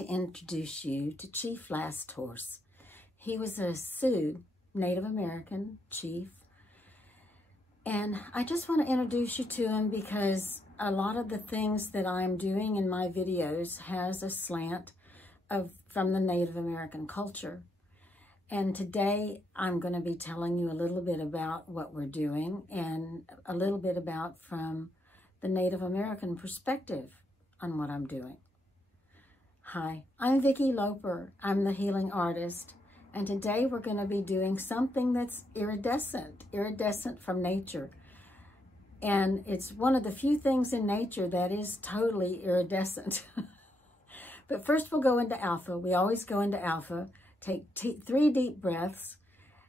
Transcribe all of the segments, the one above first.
to introduce you to Chief Last Horse. He was a Sioux Native American chief. And I just want to introduce you to him because a lot of the things that I'm doing in my videos has a slant from the Native American culture. And today I'm going to be telling you a little bit about what we're doing and a little bit about from the Native American perspective on what I'm doing. Hi, I'm Vicki Loper. I'm the healing artist. And today we're going to be doing something that's iridescent from nature. And it's one of the few things in nature that is totally iridescent. But first we'll go into alpha. We always go into alpha. Take 3 deep breaths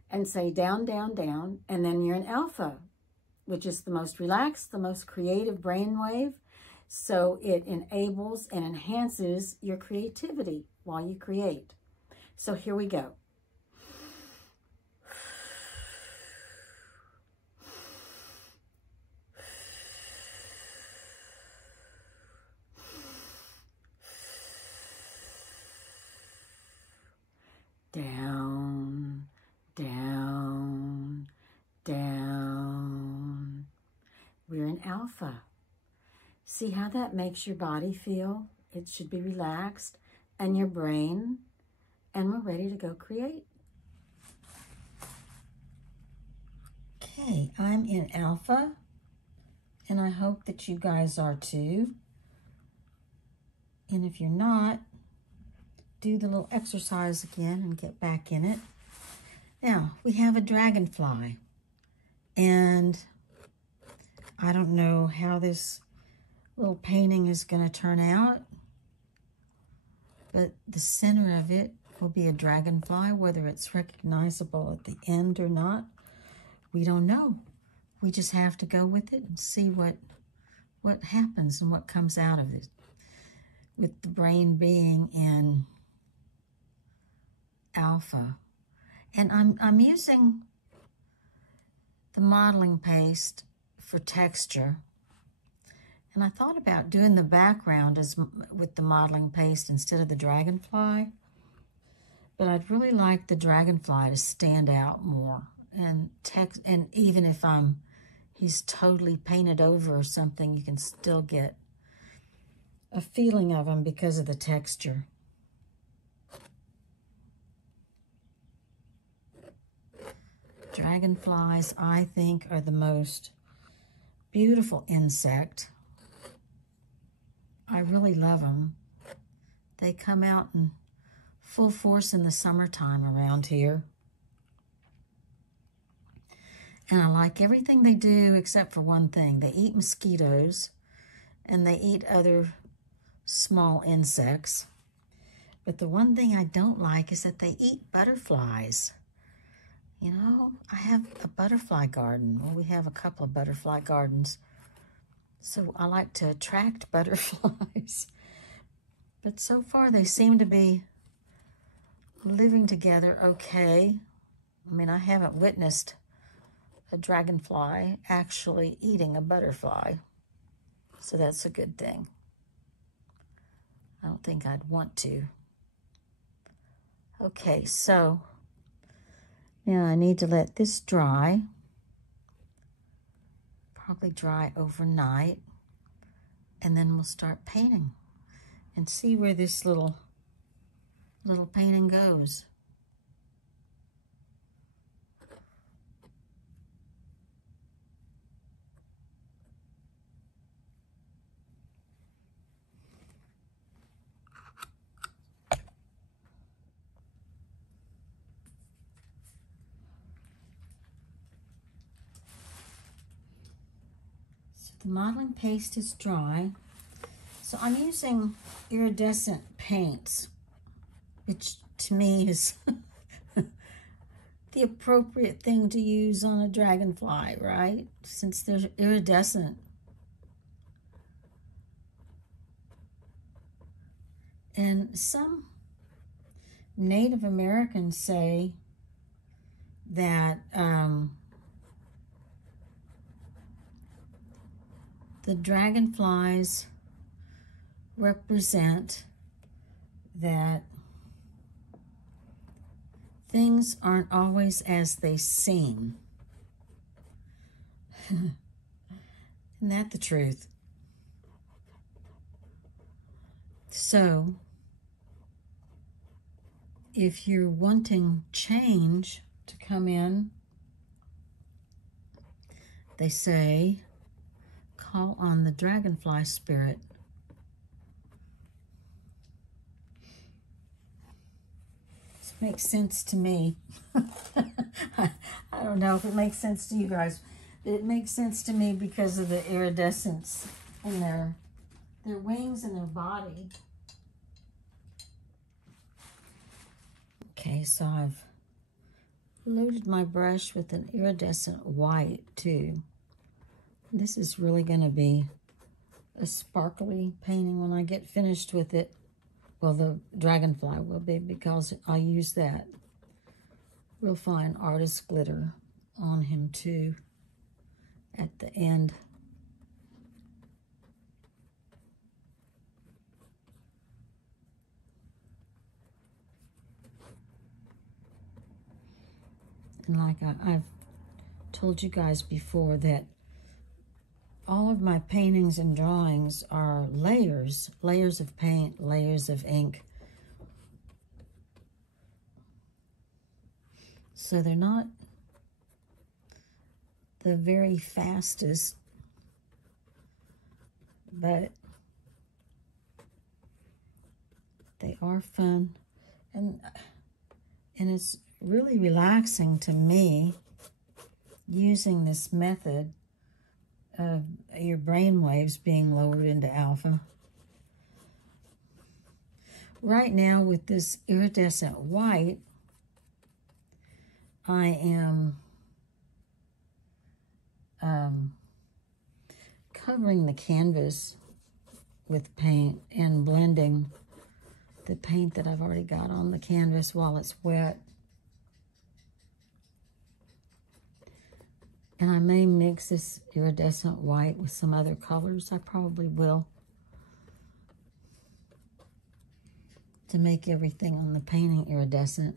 and say down, down, down. And then you're in alpha, which is the most relaxed, the most creative brainwave. So it enables and enhances your creativity while you create. So here we go. Down, down, down. We're in alpha. See how that makes your body feel? It should be relaxed, and your brain, and we're ready to go create. Okay, I'm in alpha, and I hope that you guys are too. And if you're not, do the little exercise again and get back in it. Now, we have a dragonfly, and I don't know how this little painting is going to turn out, but the center of it will be a dragonfly. Whether it's recognizable at the end or not, we don't know. We just have to go with it and see what happens and what comes out of it, with the brain being in alpha. And I'm using the modeling paste for texture. And I thought about doing the background with the modeling paste instead of the dragonfly. But I'd really like the dragonfly to stand out more. And even if he's totally painted over or something, you can still get a feeling of him because of the texture. Dragonflies, I think, are the most beautiful insect. I really love them. They come out in full force in the summertime around here. And I like everything they do except for one thing. They eat mosquitoes and they eat other small insects. But the one thing I don't like is that they eat butterflies. You know, I have a butterfly garden. Well, we have a couple of butterfly gardens. So I like to attract butterflies. But so far they seem to be living together okay. I mean, I haven't witnessed a dragonfly actually eating a butterfly. So that's a good thing. I don't think I'd want to. Okay, so now I need to let this dry. Probably dry overnight. And then we'll start painting and see where this little painting goes. The modeling paste is dry, so I'm using iridescent paints, which to me is the appropriate thing to use on a dragonfly, right? Since they're iridescent. And some Native Americans say that the dragonflies represent that things aren't always as they seem. Isn't that the truth? So, if you're wanting change to come in, they say, call on the dragonfly spirit. This makes sense to me. I don't know if it makes sense to you guys. It makes sense to me because of the iridescence in their wings and their body. Okay, so I've loaded my brush with an iridescent white too. This is really going to be a sparkly painting when I get finished with it. Well, the dragonfly will be, because I'll use that real fine artist glitter on him too at the end. And like I've told you guys before, that all of my paintings and drawings are layers of paint, layers of ink. So they're not the very fastest, but they are fun. And it's really relaxing to me using this method of your brain waves being lowered into alpha. Right now with this iridescent white, I am covering the canvas with paint and blending the paint that I've already got on the canvas while it's wet. And I may mix this iridescent white with some other colors. I probably will, to make everything on the painting iridescent.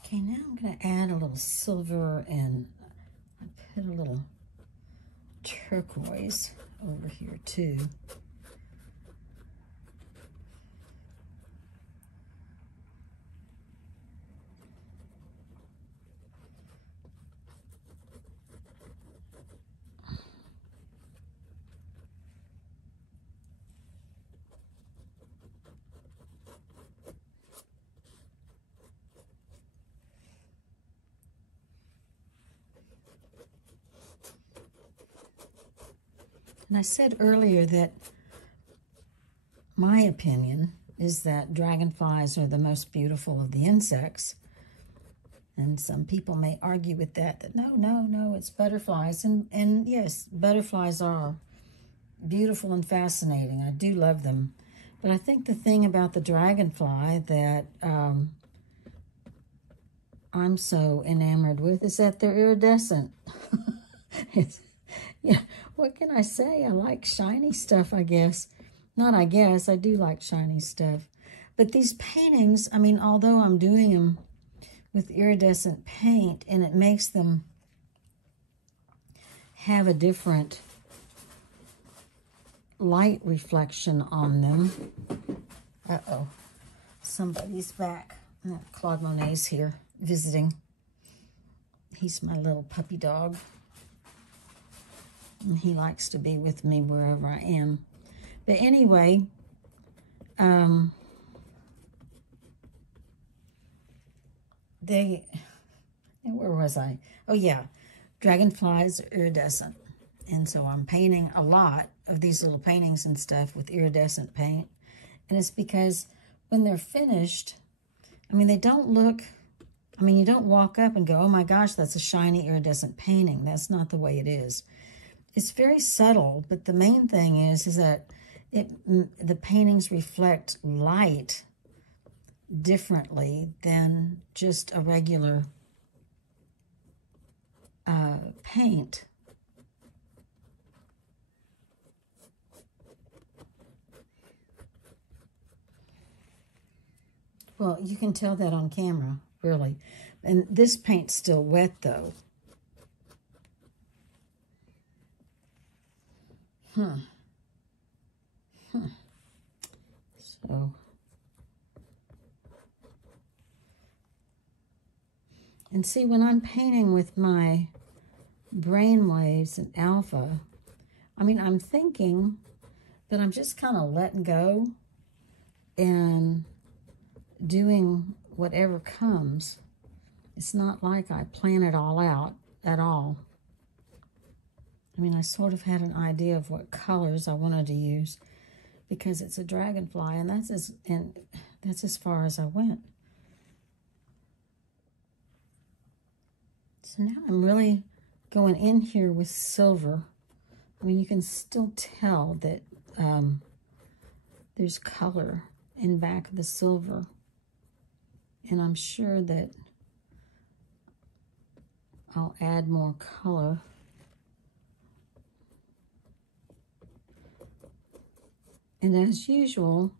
Okay, now I'm going to add a little silver, and I put a little turquoise over here too. And I said earlier that my opinion is that dragonflies are the most beautiful of the insects. And some people may argue with that no, it's butterflies. And yes, butterflies are beautiful and fascinating. I do love them. But I think the thing about the dragonfly that I'm so enamored with is that they're iridescent. Yeah, what can I say? I like shiny stuff, I guess. Not I guess, I do like shiny stuff. But these paintings, I mean, although I'm doing them with iridescent paint and it makes them have a different light reflection on them. Uh-oh, somebody's back. Claude Monet's here visiting. He's my little puppy dog. And he likes to be with me wherever I am. But anyway, where was I? Oh yeah, dragonflies are iridescent. And so I'm painting a lot of these little paintings and stuff with iridescent paint. And it's because when they're finished, I mean, they don't look, I mean, you don't walk up and go, oh my gosh, that's a shiny iridescent painting. That's not the way it is. It's very subtle, but the main thing is that the paintings reflect light differently than just a regular paint. Well, you can tell that on camera, really. And this paint's still wet, though. So, and see, when I'm painting with my brain waves and alpha, I mean, I'm thinking that I'm just kind of letting go and doing whatever comes. It's not like I plan it all out at all. I mean, I sort of had an idea of what colors I wanted to use because it's a dragonfly, and that's as far as I went. So now I'm really going in here with silver. I mean, you can still tell that there's color in back of the silver. And I'm sure that I'll add more color. And as usual,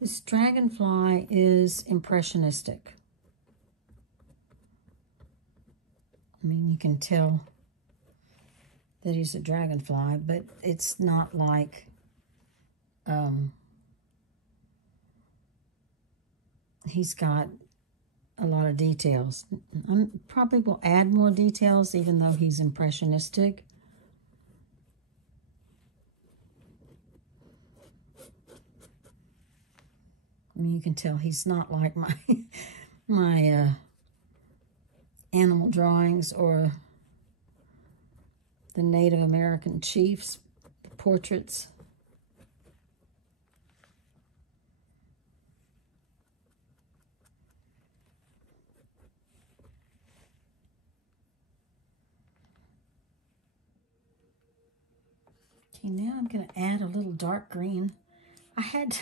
this dragonfly is impressionistic. I mean, you can tell that he's a dragonfly, but it's not like he's got a lot of details. I probably will add more details even though he's impressionistic. I mean, you can tell he's not like my animal drawings or the Native American chiefs, the portraits. Okay, now I'm going to add a little dark green. I had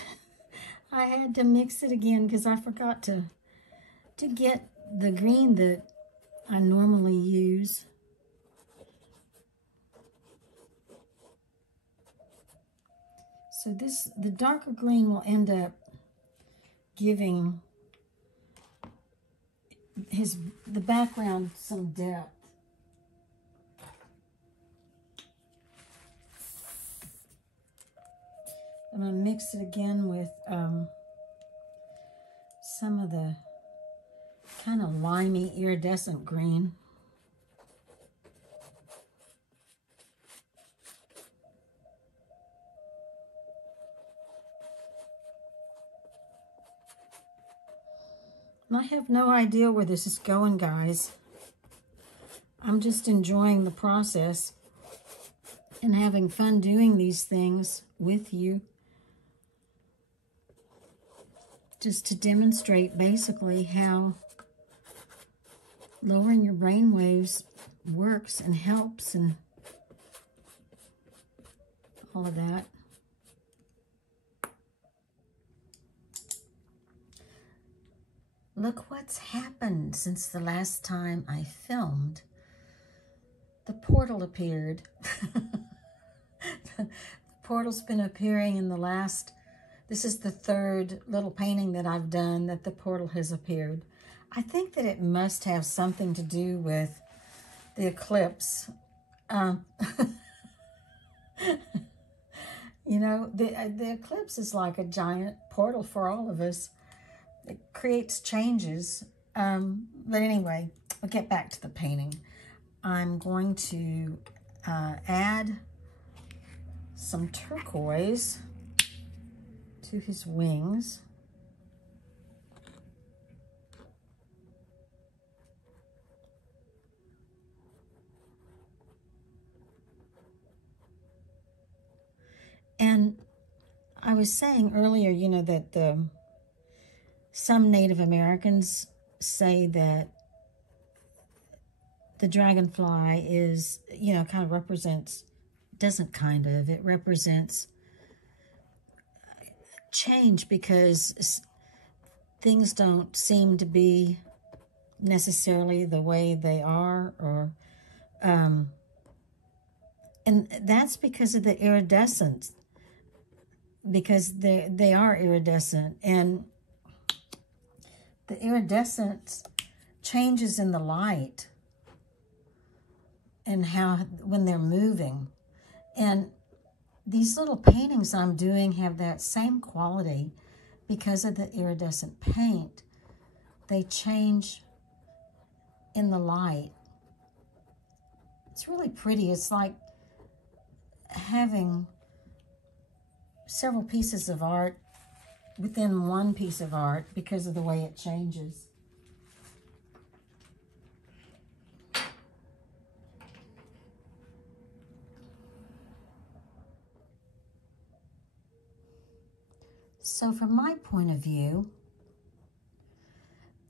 to mix it again because I forgot to get the green that I normally use. So the darker green will end up giving the background some depth. I'm going to mix it again with some of the kind of limey iridescent green. And I have no idea where this is going, guys. I'm just enjoying the process and having fun doing these things with you. Just to demonstrate basically how lowering your brain waves works and helps and all of that. Look what's happened since the last time I filmed. The portal appeared. The portal's been appearing in the last, this is the third little painting that I've done that the portal has appeared. I think that it must have something to do with the eclipse. You know, the eclipse is like a giant portal for all of us. It creates changes. But anyway, I'll get back to the painting. I'm going to add some turquoise to his wings. And I was saying earlier, you know, that some Native Americans say that the dragonfly is, you know, kind of represents, it represents change because things don't seem to be necessarily the way they are, or and that's because of the iridescence, because they are iridescent. And the iridescence changes in the light and how when they're moving. And these little paintings I'm doing have that same quality because of the iridescent paint. They change in the light. It's really pretty. It's like having several pieces of art within one piece of art because of the way it changes. So from my point of view,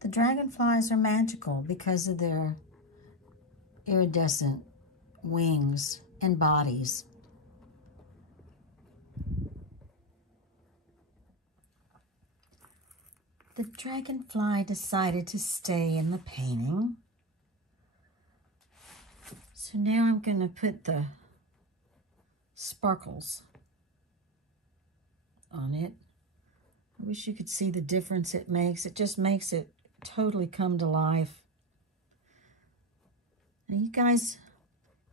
the dragonflies are magical because of their iridescent wings and bodies. The dragonfly decided to stay in the painting. So now I'm going to put the sparkles on it. I wish you could see the difference it makes. It just makes it totally come to life. Now you guys,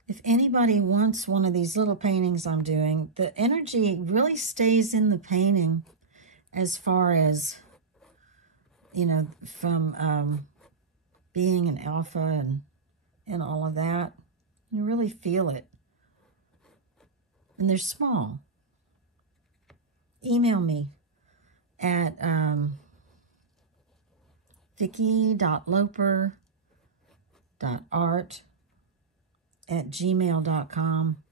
if anybody wants one of these little paintings I'm doing, the energy really stays in the painting as far as, you know, from being an alpha and all of that. You really feel it. And they're small. Email me at vicki.loper.art@gmail.com.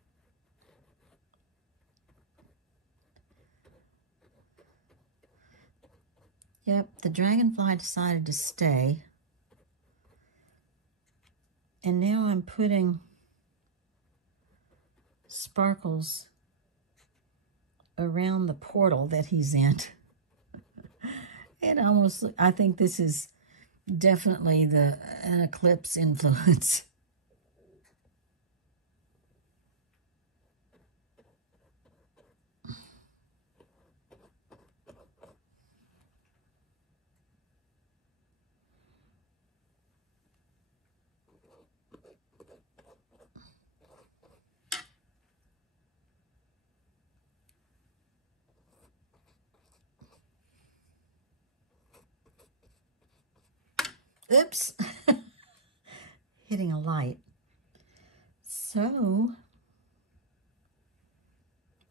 Yep, the dragonfly decided to stay. And now I'm putting sparkles around the portal that he's in. It almost, I think this is definitely an eclipse influence. Oops, hitting a light. So,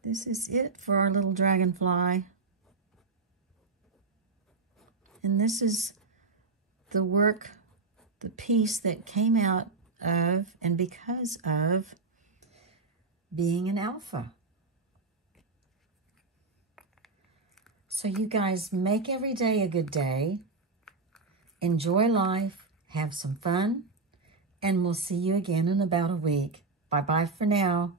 this is it for our little dragonfly. And this is the work, the piece that came out of and because of being an alpha. So you guys make every day a good day. Enjoy life, have some fun, and we'll see you again in about a week. Bye-bye for now.